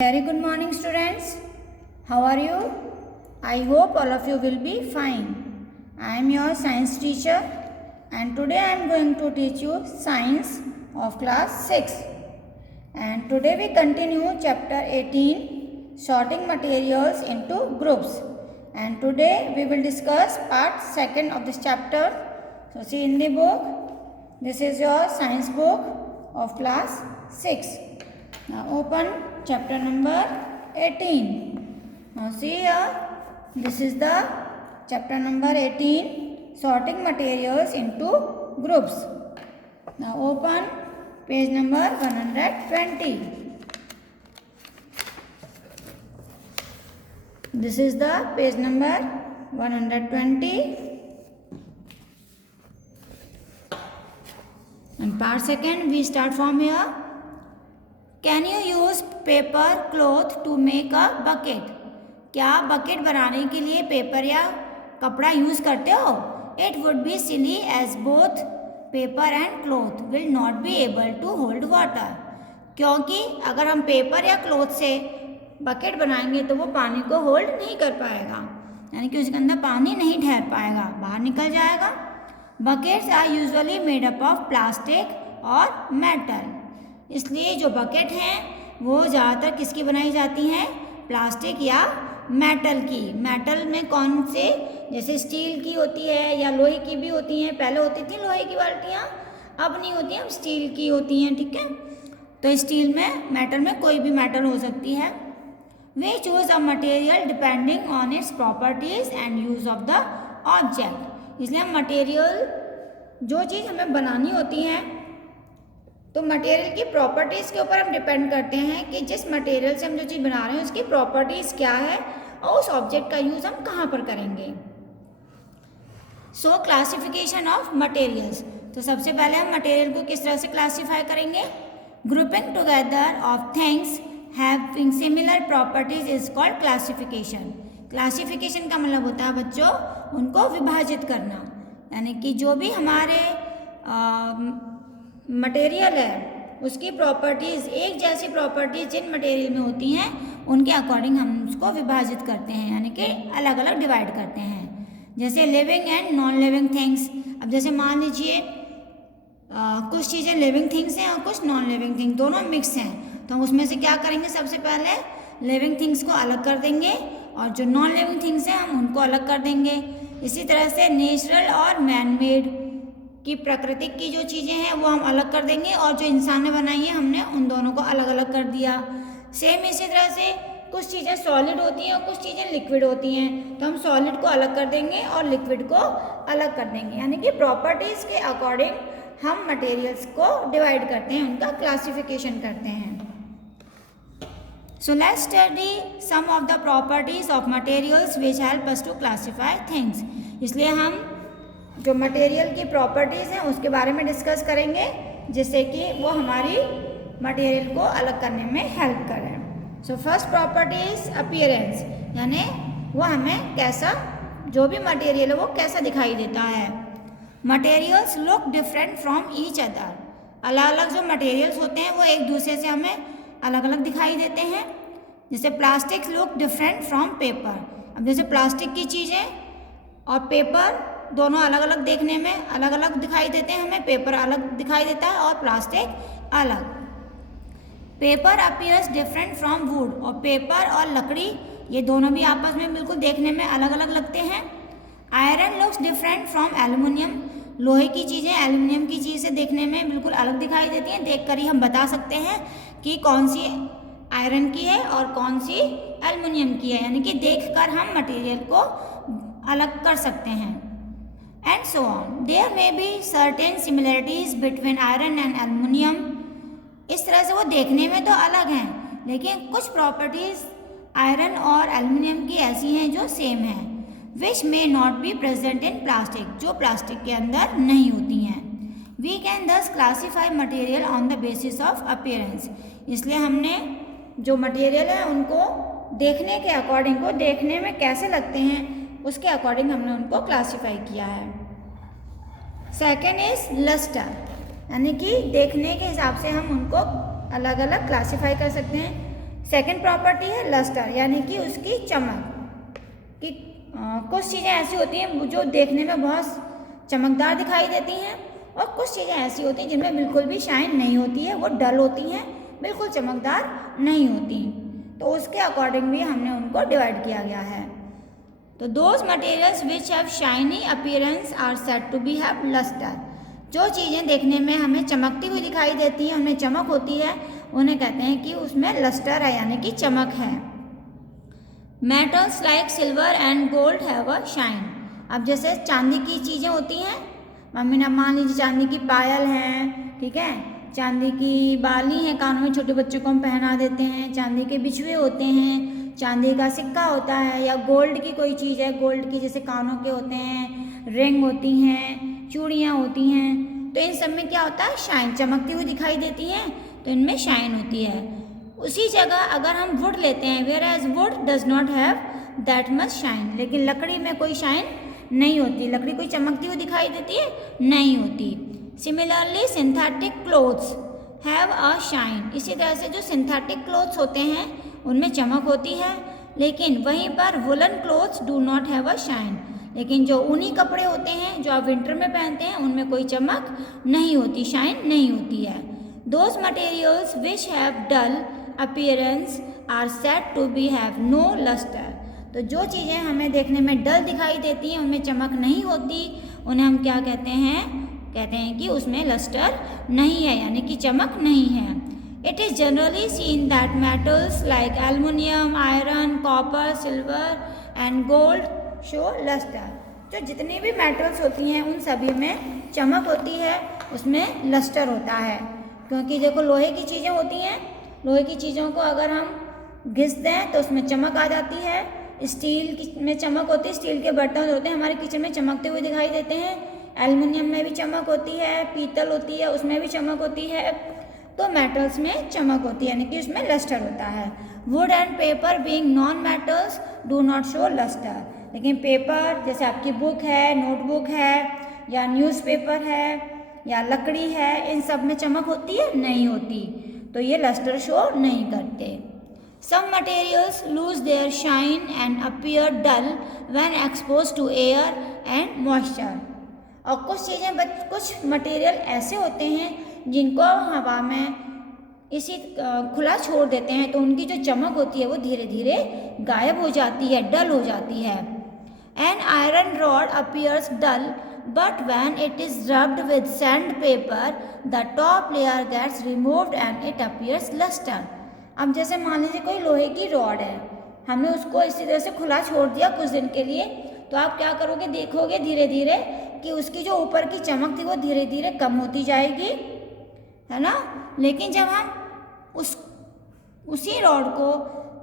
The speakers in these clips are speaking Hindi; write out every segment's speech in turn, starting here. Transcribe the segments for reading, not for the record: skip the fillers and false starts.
Very good morning students. How are you? I hope all of you will be fine. I am your science teacher and today I am going to teach you science of class 6. And today we continue chapter 18, sorting materials into groups. And today we will discuss part 2 of this chapter. So see in the book, this is your science book of class 6. Now open chapter number 18. Now see here, this is the chapter number 18, sorting materials into groups. Now open page number 120. This is the page number 120. And part 2 we start from here. Can you use paper cloth to make a bucket? क्या आप बकेट बनाने के लिए पेपर या कपड़ा यूज़ करते हो? It would be silly as both paper and cloth will not be able to hold water. क्योंकि अगर हम पेपर या क्लॉथ से बकेट बनाएंगे तो वो पानी को होल्ड नहीं कर पाएगा, यानी कि उसके अंदर पानी नहीं ठहर पाएगा, बाहर निकल जाएगा. Buckets are usually made up of plastic और मेटल. इसलिए जो बकेट हैं वो ज़्यादातर किसकी बनाई जाती हैं? प्लास्टिक या मेटल की. मेटल में कौन से? जैसे स्टील की होती है या लोहे की भी होती हैं. पहले होती थी लोहे की बाल्टियाँ, अब नहीं होती हैं, अब स्टील की होती हैं. ठीक है, तो स्टील में, मेटल में कोई भी मेटल हो सकती है. We choose a material depending on its properties and use of the object. इसलिए हम मटेरियल, जो चीज़ हमें बनानी होती है, तो मटेरियल की प्रॉपर्टीज़ के ऊपर हम डिपेंड करते हैं कि जिस मटेरियल से हम जो चीज़ बना रहे हैं उसकी प्रॉपर्टीज़ क्या है और उस ऑब्जेक्ट का यूज़ हम कहाँ पर करेंगे. सो क्लासिफिकेशन ऑफ मटेरियल्स. तो सबसे पहले हम मटेरियल को किस तरह से क्लासीफाई करेंगे? Grouping together of things having similar properties is called classification. Classification का मतलब होता है बच्चों, उनको विभाजित करना, यानी कि जो भी हमारे मटेरियल है उसकी प्रॉपर्टीज़, एक जैसी प्रॉपर्टीज़ जिन मटेरियल में होती हैं उनके अकॉर्डिंग हम उसको विभाजित करते हैं, यानी कि अलग अलग डिवाइड करते हैं. जैसे living and non living things. अब जैसे मान लीजिए कुछ चीज़ें लिविंग थिंग्स हैं और कुछ नॉन लिविंग थिंग्स, दोनों मिक्स हैं, तो हम उसमें से क्या करेंगे? सबसे पहले लिविंग थिंग्स को अलग कर देंगे और जो नॉन लिविंग थिंग्स हैं हम उनको अलग कर देंगे. इसी तरह से नेचुरल और मैन मेड कि प्राकृतिक की जो चीज़ें हैं वो हम अलग कर देंगे और जो इंसान ने बनाई है हमने उन दोनों को अलग अलग कर दिया. सेम इसी तरह से कुछ चीज़ें सॉलिड होती हैं और कुछ चीज़ें लिक्विड होती हैं, तो हम सॉलिड को अलग कर देंगे और लिक्विड को अलग कर देंगे, यानी कि प्रॉपर्टीज़ के अकॉर्डिंग हम मटेरियल्स को डिवाइड करते हैं, उनका क्लासिफिकेशन करते हैं. So let's study some of the properties of materials which help us to classify things. इसलिए हम जो मटेरियल की प्रॉपर्टीज़ हैं उसके बारे में डिस्कस करेंगे, जिससे कि वो हमारी मटेरियल को अलग करने में हेल्प करें. So first property is appearance, यानी वो हमें कैसा, जो भी मटेरियल है वो कैसा दिखाई देता है. Materials look different from each other. अलग अलग जो मटेरियल्स होते हैं वो एक दूसरे से हमें अलग अलग दिखाई देते हैं. जैसे plastic look different from paper. अब जैसे प्लास्टिक की चीज़ें और पेपर दोनों अलग अलग देखने में अलग अलग दिखाई देते हैं हमें. पेपर अलग दिखाई देता है और प्लास्टिक अलग. Paper appears different from would. और पेपर और लकड़ी ये दोनों भी आपस में बिल्कुल देखने में अलग अलग लगते हैं. Iron looks different from aluminium. लोहे की चीज़ें एल्युमिनियम की चीज़ से देखने में बिल्कुल अलग दिखाई देती हैं. देखकर ही हम बता सकते हैं कि कौन सी आयरन की है और कौन सी एल्युमिनियम की है, यानी कि देखकर हम मटेरियल को अलग कर सकते हैं. And so on. There may be certain similarities between iron and aluminium. इस तरह से वो देखने में तो अलग हैं, लेकिन कुछ प्रॉपर्टीज आयरन और एल्युमिनियम की ऐसी हैं जो सेम हैं. Which may not be present in plastic. जो प्लास्टिक के अंदर नहीं होती हैं. We can thus classify material on the basis of appearance. इसलिए हमने जो मटेरियल है उनको देखने के अकॉर्डिंग, को देखने में कैसे लगते हैं उसके अकॉर्डिंग हमने उनको क्लासीफाई किया है. सेकेंड इज लस्टर, यानी कि देखने के हिसाब से हम उनको अलग अलग क्लासीफाई कर सकते हैं. सेकंड प्रॉपर्टी है लस्टर, यानी कि उसकी चमक। कि कुछ चीज़ें ऐसी होती हैं जो देखने में बहुत चमकदार दिखाई देती हैं, और कुछ चीज़ें ऐसी होती हैं जिनमें बिल्कुल भी शाइन नहीं होती है, वो डल होती हैं, बिल्कुल चमकदार नहीं होती। तो उसके अकॉर्डिंग भी हमने उनको डिवाइड किया गया है। तो those materials which have shiny appearance are said to be have lustre. जो चीज़ें देखने में हमें चमकती हुई दिखाई देती हैं, उनमें चमक होती है, उन्हें कहते हैं कि उसमें लस्टर है, यानी कि चमक है। Metals like silver and gold have a shine. अब जैसे चांदी की चीज़ें होती हैं, मम्मी ने मान लीजिए चांदी की पायल हैं, ठीक है, चांदी की बाली हैं, कानों में छोटे बच्चों को हम पहना देते हैं, चांदी के बिछुए होते हैं, चांदी का सिक्का होता है, या गोल्ड की कोई चीज़ है, गोल्ड की जैसे कानों के होते हैं, रिंग होती हैं, चूड़ियाँ होती हैं। तो इन सब में क्या होता है, शाइन, चमकती हुई दिखाई देती हैं, तो इनमें शाइन होती है। उसी जगह अगर हम वुड लेते हैं, whereas wood does not have that much shine, लेकिन लकड़ी में कोई शाइन नहीं होती, लकड़ी कोई चमकती हुई दिखाई देती है, नहीं होती। Similarly synthetic clothes have a shine. इसी तरह से जो सिंथेटिक क्लोथ्स होते हैं उनमें चमक होती है, लेकिन वहीं पर woollen clothes do not have a shine. लेकिन जो ऊनी कपड़े होते हैं जो आप विंटर में पहनते हैं, उनमें कोई चमक नहीं होती, शाइन नहीं होती है। Those materials which have dull appearance are said to be have no lustre. तो जो चीज़ें हमें देखने में डल दिखाई देती हैं, उनमें चमक नहीं होती, उन्हें हम क्या कहते हैं, कहते हैं कि उसमें लस्टर नहीं है, यानी कि चमक नहीं है। It is generally seen that metals like aluminium, iron, copper, silver and gold show lustre. जो जितनी भी मेटल्स होती हैं उन सभी में चमक होती है, उसमें लस्टर होता है। क्योंकि देखो लोहे की चीज़ें होती हैं, लोहे की चीज़ों को अगर हम घिस दें तो उसमें चमक आ जाती है। स्टील में चमक होती है, स्टील के बर्तन होते हैं हमारे किचन में चमकते हुए दिखाई देते हैं। एल्युमिनियम में भी चमक होती है, पीतल होती है, उसमें भी चमक होती है। तो मेटल्स में चमक होती है, यानी कि उसमें लस्टर होता है। Wood and paper being non metals do not show lustre. लेकिन पेपर जैसे आपकी बुक है, नोटबुक है, या न्यूज़पेपर है, या लकड़ी है, इन सब में चमक होती है, नहीं होती, तो ये लस्टर शो नहीं करते। Some materials lose their shine and appear dull when exposed to air and moisture. और कुछ चीज़ें, कुछ मटेरियल ऐसे होते हैं जिनको हवा में इसी खुला छोड़ देते हैं, तो उनकी जो चमक होती है वो धीरे धीरे गायब हो जाती है, डल हो जाती है। An iron rod appears dull, but when it is rubbed with sandpaper, the top layer gets removed and it appears luster. अब जैसे मान लीजिए कोई लोहे की रॉड है, हमने उसको इसी तरह से खुला छोड़ दिया कुछ दिन के लिए, तो आप क्या करोगे, देखोगे धीरे धीरे कि उसकी जो ऊपर की चमक थी वो धीरे धीरे कम होती जाएगी, है ना। लेकिन जब हम उसी रॉड को,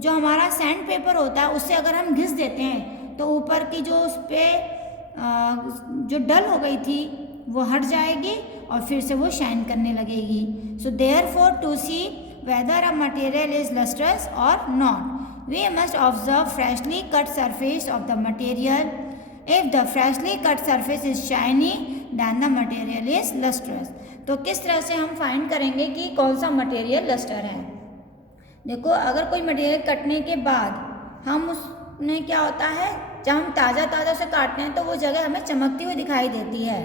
जो हमारा सैंड पेपर होता है, उससे अगर हम घिस देते हैं तो ऊपर की जो उस पर जो डल हो गई थी वो हट जाएगी और फिर से वो शाइन करने लगेगी। So therefore to see whether a material is lustrous or not, we must observe freshly cut surface of the material. If the freshly cut surface is shiny, then the material is lustrous. तो किस तरह से हम फाइंड करेंगे कि कौन सा मटेरियल लस्टर है। देखो अगर कोई मटेरियल कटने के बाद हम उसमें क्या होता है, जब हम ताज़ा उसे काटते हैं तो वो जगह हमें चमकती हुई दिखाई देती है।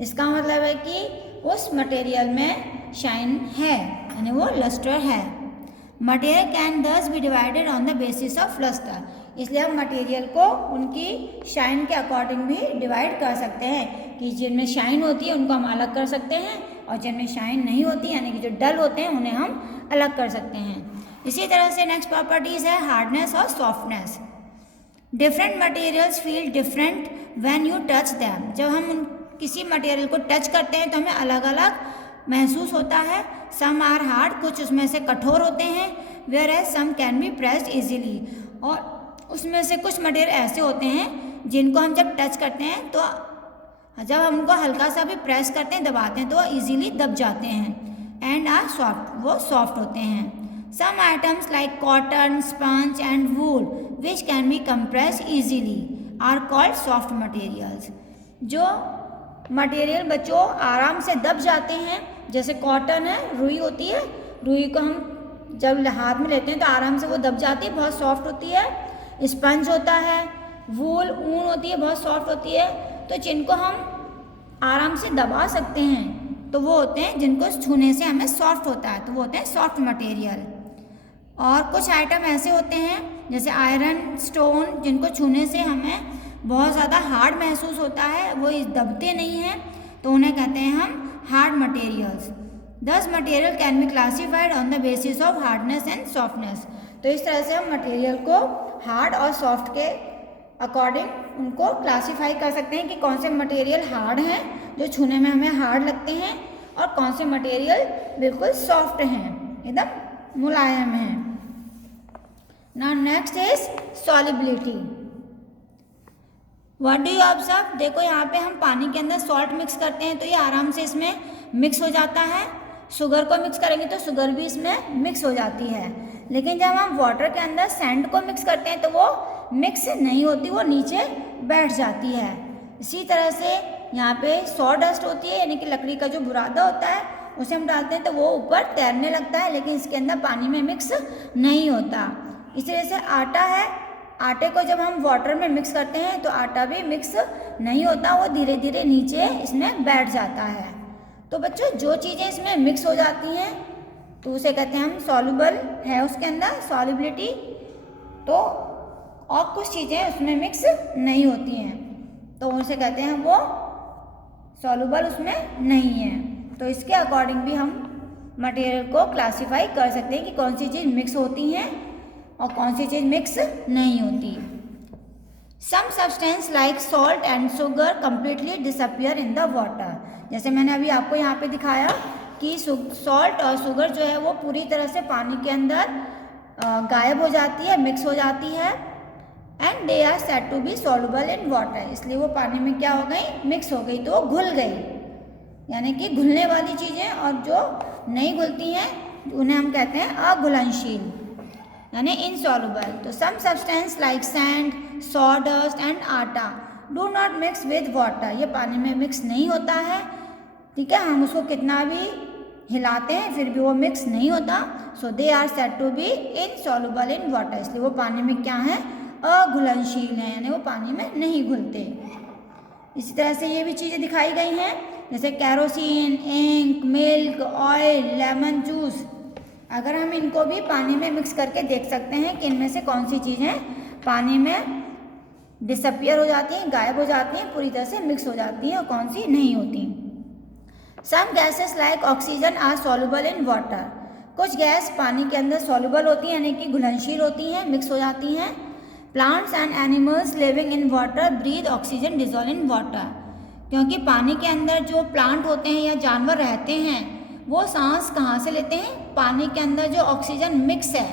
इसका मतलब है कि उस मटेरियल में शाइन है, यानी वो लस्टर है। Material can thus be divided on the basis of lustre. इसलिए हम मटेरियल को उनकी शाइन के अकॉर्डिंग भी डिवाइड कर सकते हैं कि जिनमें शाइन होती है उनको हम अलग कर सकते हैं, और जिनमें शाइन नहीं होती यानी कि जो डल होते हैं उन्हें हम अलग कर सकते हैं। इसी तरह से नेक्स्ट प्रॉपर्टीज़ है हार्डनेस और softness. Different materials feel different when you touch them. जब हम किसी मटेरियल को टच करते हैं तो हमें अलग अलग महसूस होता है। सम आर हार्ड, कुछ उसमें से कठोर होते हैं, whereas some can be pressed easily. और उसमें से कुछ मटेरियल ऐसे होते हैं जिनको हम जब टच करते हैं तो जब हम उनको हल्का सा भी प्रेस करते हैं, दबाते हैं, तो वो ईजीली दब जाते हैं। एंड आर सॉफ्ट, वो सॉफ्ट होते हैं। Some items like cotton, sponge and wool which can be compress easily are called soft materials. जो मटेरियल बच्चों आराम से दब जाते हैं, जैसे कॉटन है, रुई होती है, रुई को हम जब हाथ में लेते हैं तो आराम से वो दब जाती है, बहुत सॉफ्ट होती है। स्पंज होता है, वूल ऊन होती है, बहुत सॉफ्ट होती है। तो जिनको हम आराम से दबा सकते हैं तो वो होते हैं जिनको छूने से हमें सॉफ्ट होता है, तो वो होते हैं सॉफ्ट मटेरियल। और कुछ आइटम ऐसे होते हैं जैसे आयरन, स्टोन, जिनको छूने से हमें बहुत ज़्यादा हार्ड महसूस होता है, वो दबते नहीं हैं, तो उन्हें कहते हैं हम हार्ड मटेरियल्स। दस material can be classified on the basis of hardness and softness. तो इस तरह से हम मटेरियल को हार्ड और सॉफ्ट के अकॉर्डिंग उनको क्लासीफाई कर सकते हैं कि कौन से मटेरियल हार्ड हैं जो छूने में हमें हार्ड लगते हैं, और कौन से मटेरियल बिल्कुल सॉफ्ट हैं, एकदम मुलायम हैं। Now next is solubility. What do you observe? देखो यहाँ पे हम पानी के अंदर सॉल्ट मिक्स करते हैं तो ये आराम से इसमें मिक्स हो जाता है। शुगर को मिक्स करेंगे तो शुगर भी इसमें मिक्स हो जाती है। लेकिन जब हम वाटर के अंदर सैंड को मिक्स करते हैं तो वो मिक्स नहीं होती, वो नीचे बैठ जाती है। इसी तरह से यहाँ पे सॉ डस्ट होती है, यानी कि लकड़ी का जो बुरादा होता है उसे हम डालते हैं तो वो ऊपर तैरने लगता है, लेकिन इसके अंदर पानी में मिक्स नहीं होता। इसी तरह से आटा है, आटे को जब हम वाटर में मिक्स करते हैं तो आटा भी मिक्स नहीं होता, वो धीरे धीरे नीचे इसमें बैठ जाता है। तो बच्चों जो चीज़ें इसमें मिक्स हो जाती हैं तो उसे कहते हैं हम सॉल्युबल है उसके अंदर सॉल्युबिलिटी, तो और कुछ चीज़ें उसमें मिक्स नहीं होती हैं तो उसे कहते हैं वो सॉल्युबल उसमें नहीं है। तो इसके अकॉर्डिंग भी हम मटेरियल को क्लासीफाई कर सकते हैं कि कौन सी चीज़ मिक्स होती हैं और कौन सी चीज़ मिक्स नहीं होती। Some substance like salt and sugar completely disappear in the water. जैसे मैंने अभी आपको यहाँ पे दिखाया कि सॉल्ट और शुगर जो है वो पूरी तरह से पानी के अंदर गायब हो जाती है, मिक्स हो जाती है। And they are said to be soluble in water, इसलिए वो पानी में क्या हो गई, मिक्स हो गई, तो वो घुल गई। यानी कि घुलने वाली चीज़ें और जो नहीं घुलती हैं उन्हें हम कहते हैं अघुलनशील, यानी इनसॉल्युबल। तो some substance like sand, sawdust and atta do not mix with water, ये पानी में मिक्स नहीं होता है, ठीक है। हम उसको कितना भी हिलाते हैं फिर भी वो मिक्स नहीं होता। So they are said to be insoluble in water, इसलिए वो पानी में क्या है, अघुलनशील है, यानी वो पानी में नहीं घुलते। इसी तरह से ये भी चीज़ें दिखाई गई हैं जैसे kerosene, ink, milk, oil, lemon juice. अगर हम इनको भी पानी में मिक्स करके देख सकते हैं कि इनमें से कौन सी चीज़ें पानी में डिसअपियर हो जाती हैं, गायब हो जाती हैं, पूरी तरह से मिक्स हो जाती हैं और कौन सी नहीं होती। Some gases like oxygen are soluble in water, कुछ गैस पानी के अंदर सॉल्युबल होती हैं यानी कि घुलनशील होती हैं, मिक्स हो जाती हैं। Plants and animals living in water breathe oxygen dissolve in water, क्योंकि पानी के अंदर जो प्लांट होते हैं या जानवर रहते हैं वो सांस कहाँ से लेते हैं, पानी के अंदर जो ऑक्सीजन मिक्स है,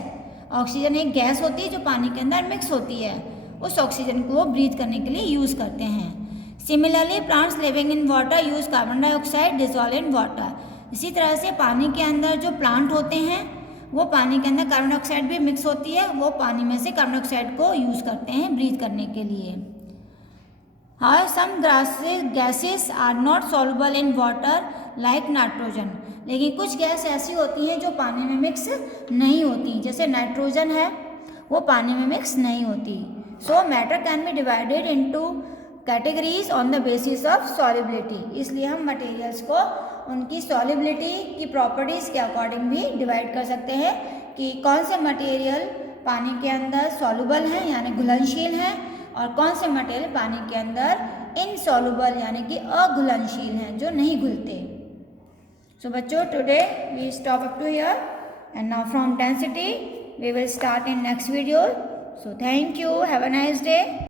ऑक्सीजन एक गैस होती है जो पानी के अंदर मिक्स होती है, उस ऑक्सीजन को वो ब्रीथ करने के लिए यूज़ करते हैं। Similarly plants living in water use carbon dioxide dissolve in water, इसी तरह से पानी के अंदर जो प्लांट होते हैं वो पानी के अंदर कार्बन डाइऑक्साइड भी मिक्स होती है, वो पानी में से कार्बन डाइऑक्साइड को यूज़ करते हैं ब्रीथ करने के लिए। However, some gases are not soluble in water like nitrogen, लेकिन कुछ गैस ऐसी होती हैं जो पानी में मिक्स नहीं होती, जैसे नाइट्रोजन है वो पानी में मिक्स नहीं होती। सो matter can be divided into categories on the basis of solubility, इसलिए हम मटेरियल्स को उनकी सॉल्युबिलिटी की प्रॉपर्टीज़ के अकॉर्डिंग भी डिवाइड कर सकते हैं कि कौन से मटेरियल पानी के अंदर सॉल्युबल हैं यानी घुलनशील हैं और कौन से मटेरियल पानी के अंदर इनसॉल्युबल यानी कि अघुलनशील हैं जो नहीं घुलते। सो बच्चों today we stop up to here and now from density we will start in next video. So thank you, have a nice day.